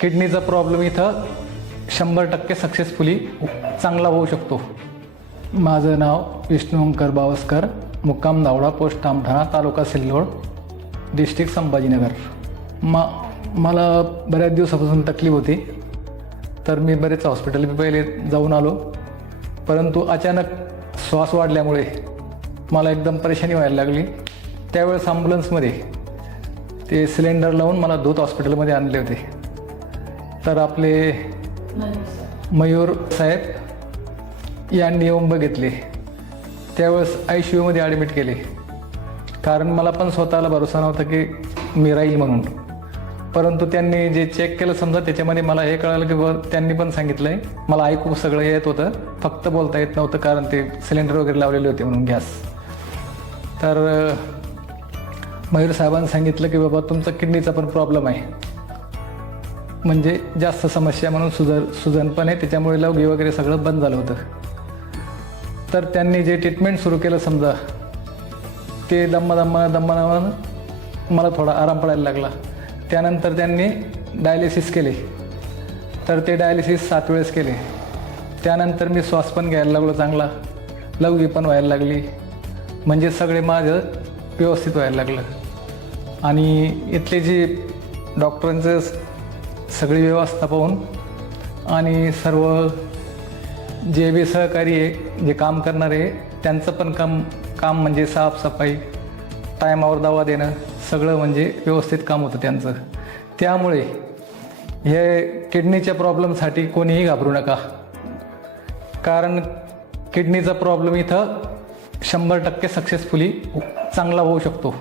किडनीचा problem इथं शंभर टक्के सक्सेसफुली चांगला होऊ शकतो. माझं नाव विष्णुशंकर बावस्कर मुक्काम धावडा पोस्ट आमठाणा तालुका सिल्लोड डिस्ट्रिक्ट संभाजीनगर. मा मला बऱ्याच दिवसापासून तकलीफ होती तर मी बरेच हॉस्पिटल पहिले जाऊन आलो. परंतु अचानक श्वास वाढल्यामुळे मला एकदम परेशानी व्हायला लागली. त्यावेळेस ॲम्ब्युलन्समध्ये ते सिलेंडर लावून मला दूत हॉस्पिटलमध्ये आणले होते. तर आपले मयूर साहेब यांनी येऊन बघितले त्यावेळेस आय सी यूमध्ये ॲडमिट केले. कारण मला पण स्वतःला भरोसा नव्हता की मी राहील म्हणून. परंतु त्यांनी जे चेक केलं समजा त्याच्यामध्ये मला हे कळालं की ब त्यांनी पण सांगितलं आहे मला ऐकू सगळं येत होतं. फक्त बोलता येत नव्हतं कारण ते सिलेंडर वगैरे लावलेले होते म्हणून गॅस. तर मयूर साहेबांनी सांगितलं की बाबा तुमचा किडनीचा पण प्रॉब्लेम आहे. म्हणजे जास्त समस्या म्हणून सुजर सुजन पण आहे. त्याच्यामुळे लवगी वगैरे सगळं बंद झालं होतं. तर त्यांनी जे ट्रीटमेंट सुरू केलं समजा ते दम्मा दम्मा दम्मा मला थोडा आराम पडायला लागला. त्यानंतर त्यांनी डायलिसिस केले. तर ते डायलिसिस सात वेळेस केले. त्यानंतर मी श्वास पण घ्यायला लागलो चांगला. लवगी पण व्हायला लागली. म्हणजे सगळे माझं व्यवस्थित व्हायला लागलं. आणि इथले जे डॉक्टरांचं सगळी व्यवस्था पाहून आणि सर्व जे बी सहकारी आहे जे काम करणारे त्यांचं पण काम काम म्हणजे साफसफाई टायमावर दवा देणं सगळं म्हणजे व्यवस्थित काम होतं त्यांचं. त्यामुळे हे किडनीच्या प्रॉब्लेमसाठी कोणीही घाबरू नका. कारण किडनीचा प्रॉब्लेम इथं शंभर टक्के सक्सेसफुली चांगला होऊ शकतो.